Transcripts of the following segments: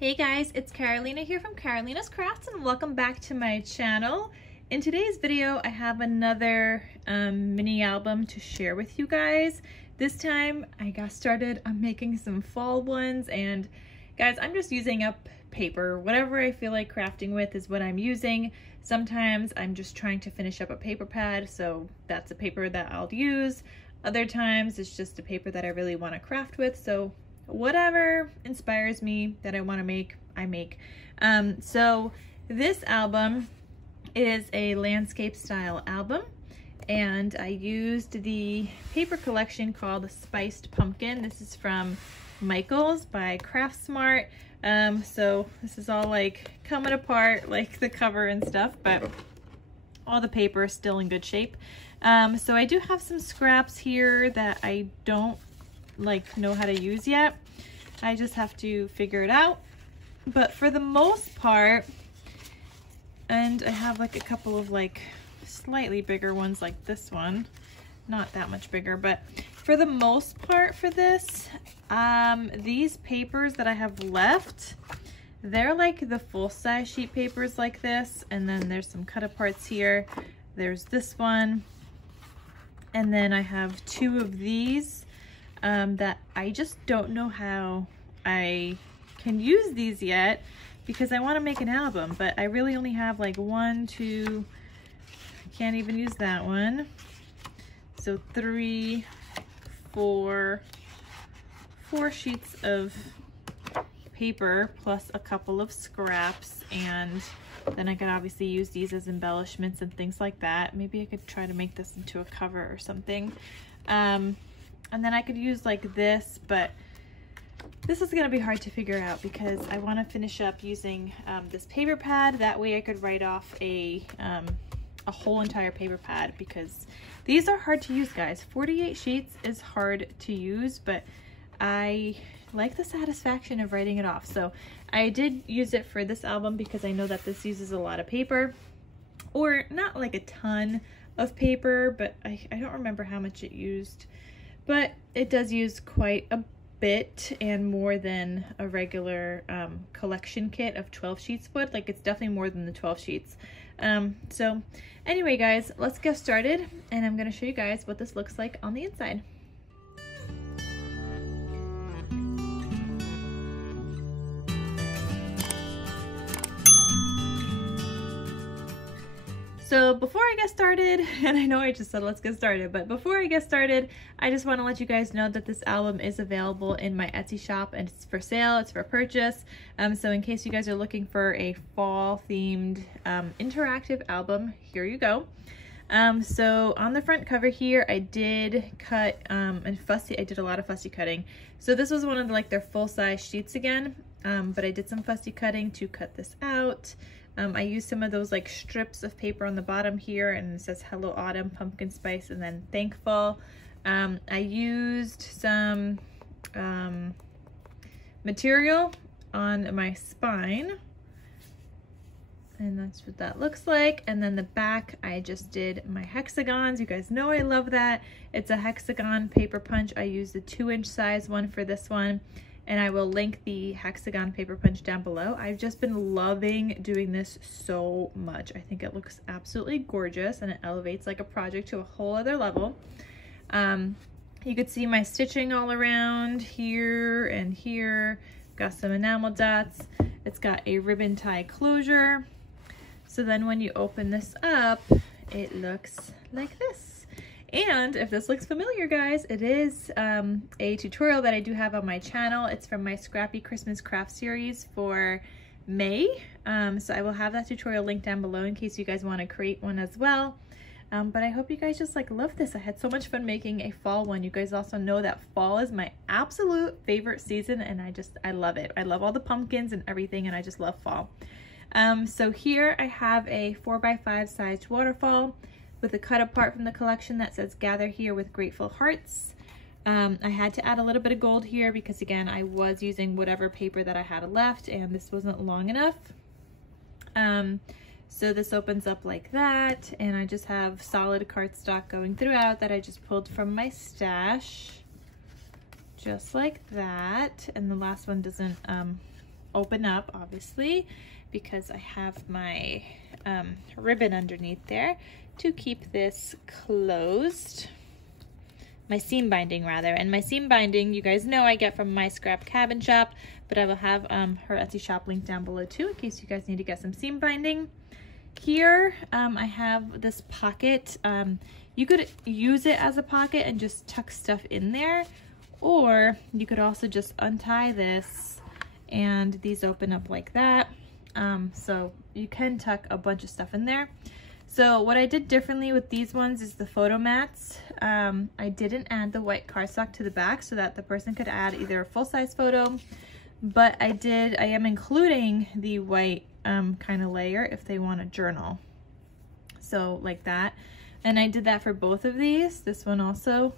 Hey guys, it's Carolina here from KarolinasKrafts and welcome back to my channel. In today's video, I have another mini album to share with you guys. This time I got started on making some fall ones, and guys, I'm just using up paper. Whatever I feel like crafting with is what I'm using. Sometimes I'm just trying to finish up a paper pad, so that's a paper that I'll use. Other times it's just a paper that I really want to craft with, so whatever inspires me that I want to make, I make. So this album is a landscape style album, and I used the paper collection called Spiced Pumpkin. This is from Michael's by Craftsmart. So this is all like coming apart, like the cover and stuff, but all the paper is still in good shape. So I do have some scraps here that I don't know how to use yet. I just have to figure it out. But for the most part, and I have like a couple of like slightly bigger ones like this one, not that much bigger, but for the most part for this, these papers that I have left, they're like the full-size sheet papers like this, and then there's some cut aparts here. There's this one, and then I have two of these that I just don't know how I can use these yet because I want to make an album, but I really only have like one, two, I can't even use that one. So three, four sheets of paper plus a couple of scraps, and then I could obviously use these as embellishments and things like that. Maybe I could try to make this into a cover or something. And then I could use like this, but this is gonna be hard to figure out because I wanna finish up using this paper pad. That way I could write off a whole entire paper pad, because these are hard to use, guys. 48 sheets is hard to use, but I like the satisfaction of writing it off. So I did use it for this album because I know that this uses a lot of paper, or not like a ton of paper, but I don't remember how much it used. But it does use quite a bit, and more than a regular collection kit of 12 sheets would. Like, it's definitely more than the 12 sheets. So anyway, guys, let's get started, and I'm gonna show you guys what this looks like on the inside. So before I get started, and I know I just said let's get started, but before I get started, I just want to let you guys know that this album is available in my Etsy shop, and it's for sale, it's for purchase. So in case you guys are looking for a fall themed interactive album, here you go. So on the front cover here, I did cut I did a lot of fussy cutting. So this was one of their full-size sheets again, but I did some fussy cutting to cut this out. I used some of those like strips of paper on the bottom here, and it says Hello Autumn, Pumpkin Spice, and then Thankful. I used some material on my spine, and that's what that looks like. And then the back, I just did my hexagons. You guys know I love that. It's a hexagon paper punch. I used a 2-inch size one for this one, and I will link the hexagon paper punch down below. I've just been loving doing this so much. I think it looks absolutely gorgeous, and it elevates like a project to a whole other level. You could see my stitching all around here and here. Got some enamel dots. It's got a ribbon tie closure. So then when you open this up, it looks like this. And if this looks familiar, guys, it is a tutorial that I do have on my channel. It's from my Scrappy Christmas Craft series for May. So I will have that tutorial linked down below in case you guys want to create one as well. But I hope you guys just love this. I had so much fun making a fall one. You guys also know that fall is my absolute favorite season, and I love it. I love all the pumpkins and everything, and I just love fall. So here I have a 4x5 sized waterfall with a cut apart from the collection that says Gather Here with Grateful Hearts. I had to add a little bit of gold here because, again, I was using whatever paper that I had left, and this wasn't long enough. So this opens up like that, and I just have solid cardstock going throughout that I just pulled from my stash, just like that. And the last one doesn't open up, obviously, because I have my ribbon underneath there to keep this closed. My seam binding rather, and my seam binding, you guys know I get from My Scrap Cabin Shop, but I will have her Etsy shop link down below too in case you guys need to get some seam binding. Here I have this pocket. You could use it as a pocket and just tuck stuff in there, or you could also just untie this and these open up like that. So you can tuck a bunch of stuff in there. So what I did differently with these ones is the photo mats. I didn't add the white cardstock to the back so that the person could add either a full-size photo, but I am including the white kind of layer if they want a journal. So like that. And I did that for both of these, this one also,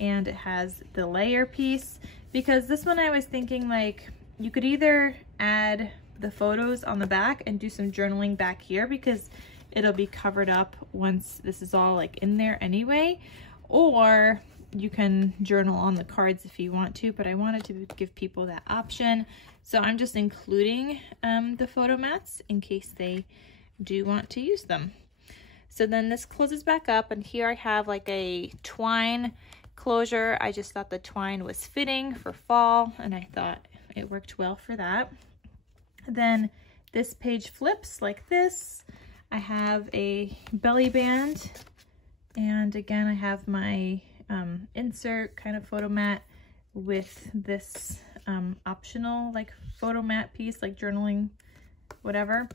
and it has the layer piece, because this one I was thinking like you could either add the photos on the back and do some journaling back here because it'll be covered up once this is all like in there anyway, or you can journal on the cards if you want to, but I wanted to give people that option. So I'm just including the photo mats in case they do want to use them. So then this closes back up, and here I have like a twine closure. I just thought the twine was fitting for fall, and I thought it worked well for that. Then this page flips like this. I have a belly band, and again I have my insert kind of photo mat with this optional like photo mat piece, like journaling, whatever.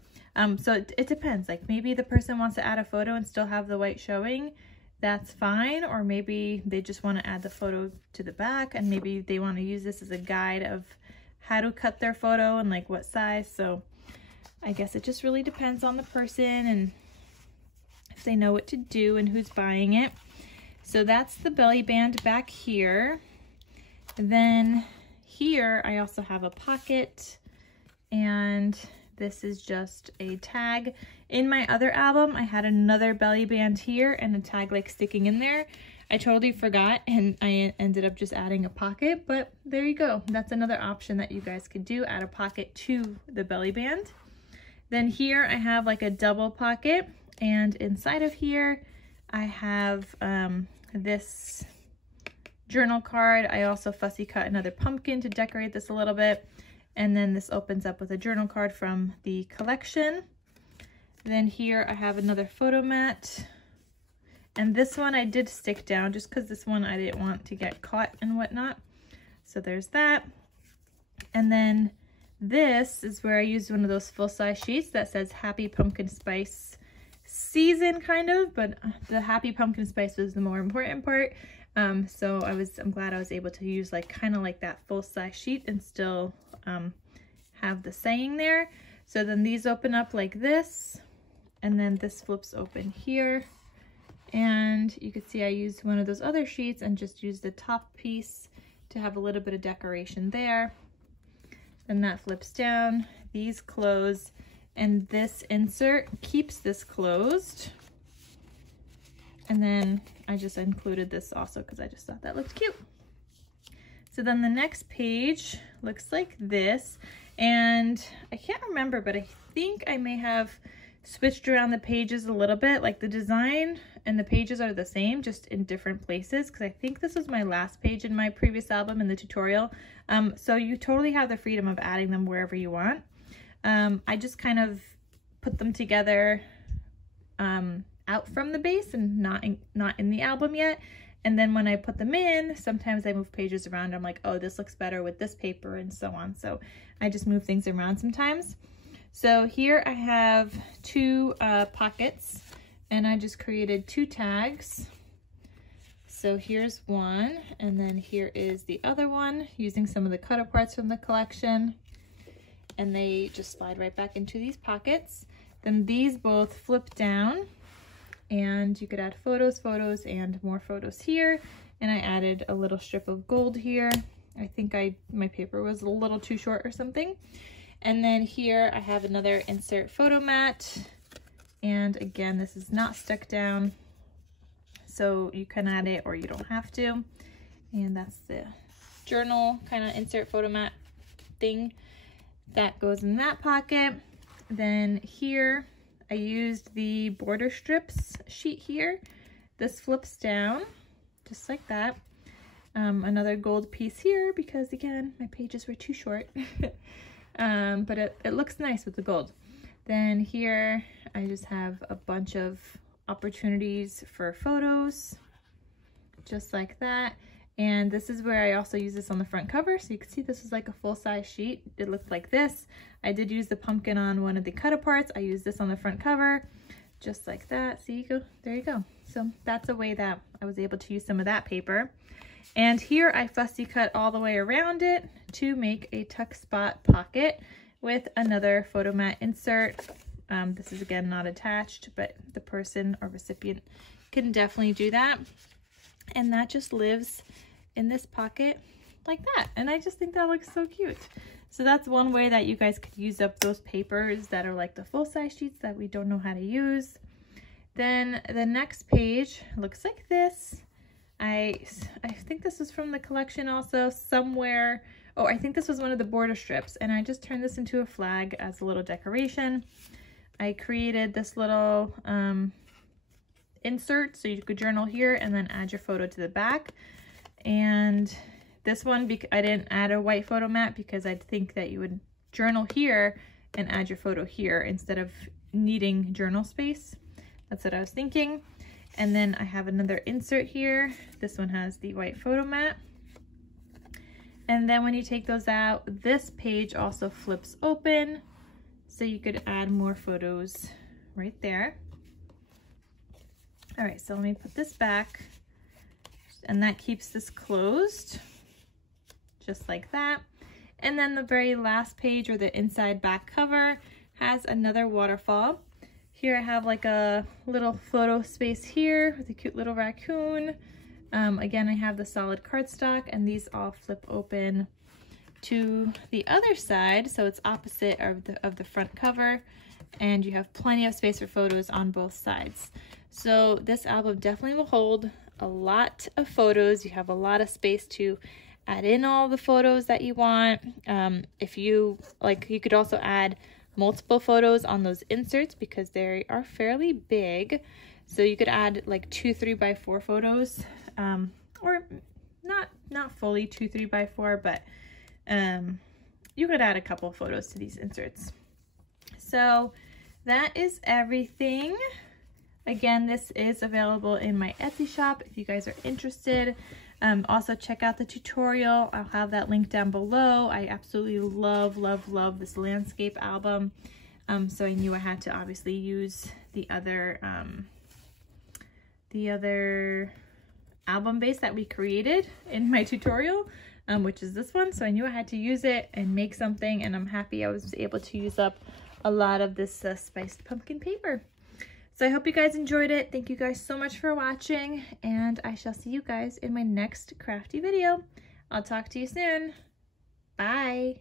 So it depends, like maybe the person wants to add a photo and still have the white showing, that's fine, or maybe they just want to add the photo to the back and maybe they want to use this as a guide of how to cut their photo and like what size. So I guess it just really depends on the person and if they know what to do and who's buying it. So that's the belly band back here. Then here I also have a pocket, and this is just a tag. In my other album I had another belly band here and a tag like sticking in there. I totally forgot and I ended up just adding a pocket, but there you go. That's another option that you guys could do, add a pocket to the belly band. Then here I have like a double pocket, and inside of here I have this journal card. I also fussy cut another pumpkin to decorate this a little bit, and then this opens up with a journal card from the collection. Then here I have another photo mat, and this one I did stick down just because this one I didn't want to get caught and whatnot. So there's that. And then this is where I used one of those full-size sheets that says Happy Pumpkin Spice Season, kind of, but the Happy Pumpkin Spice was the more important part. So I'm glad I was able to use like kind of like that full-size sheet and still have the saying there. So then these open up like this, and then this flips open here. And you can see I used one of those other sheets and just used the top piece to have a little bit of decoration there. Then that flips down, these close, and this insert keeps this closed. And then I just included this also because I just thought that looked cute. So then the next page looks like this, and I can't remember, but I think I may have switched around the pages a little bit. Like the design and the pages are the same, just in different places, because I think this was my last page in my previous album in the tutorial. So you totally have the freedom of adding them wherever you want. I just kind of put them together out from the base and not in the album yet. And then when I put them in, sometimes I move pages around. I'm like, oh, this looks better with this paper and so on. So I just move things around sometimes. So here I have two pockets, and I just created two tags. So here's one, and then here is the other one, using some of the cut aparts from the collection. And they just slide right back into these pockets. Then these both flip down, and you could add photos, and more photos here. And I added a little strip of gold here. I think my paper was a little too short or something. And then here I have another insert photo mat. And again, this is not stuck down, so you can add it or you don't have to. And that's the journal kind of insert photo mat thing. that goes in that pocket. Then here, I used the border strips sheet here. This flips down, just like that. Another gold piece here because again, my pages were too short. But it looks nice with the gold. Then here, I just have a bunch of opportunities for photos, just like that. And this is where I also use this on the front cover. So you can see this is like a full-size sheet. It looks like this. I did use the pumpkin on one of the cut-aparts. I used this on the front cover, just like that. See, you go, there you go. So that's a way that I was able to use some of that paper. And here I fussy cut all the way around it to make a tuck spot pocket with another photo mat insert. This is again not attached, but the person or recipient can definitely do that. And that just lives in this pocket like that. And I just think that looks so cute. So that's one way that you guys could use up those papers that are like the full-size sheets that we don't know how to use. Then the next page looks like this. I think this is from the collection also somewhere. Oh, I think this was one of the border strips, and I just turned this into a flag as a little decoration. I created this little insert so you could journal here and then add your photo to the back. And this one, I didn't add a white photo mat because I think that you would journal here and add your photo here instead of needing journal space. That's what I was thinking. And then I have another insert here. This one has the white photo mat. And then when you take those out, this page also flips open. So you could add more photos right there. All right, so let me put this back. And that keeps this closed, just like that. And then the very last page, or the inside back cover, has another waterfall. Here I have like a little photo space here with a cute little raccoon. Again, I have the solid cardstock, and these all flip open to the other side, so it's opposite of the front cover, and you have plenty of space for photos on both sides. So this album definitely will hold a lot of photos. You have a lot of space to add in all the photos that you want. If you like, you could also add multiple photos on those inserts because they are fairly big. So you could add like 2 3x4 photos, or not fully 2 3x4, but you could add a couple of photos to these inserts. So that is everything. Again, this is available in my Etsy shop if you guys are interested. Also check out the tutorial. I'll have that link down below. I absolutely love, love, love this landscape album. So I knew I had to obviously use the other album base that we created in my tutorial, which is this one. So I knew I had to use it and make something, and I'm happy I was able to use up a lot of this spiced pumpkin paper. So I hope you guys enjoyed it. Thank you guys so much for watching, and I shall see you guys in my next crafty video. I'll talk to you soon. Bye.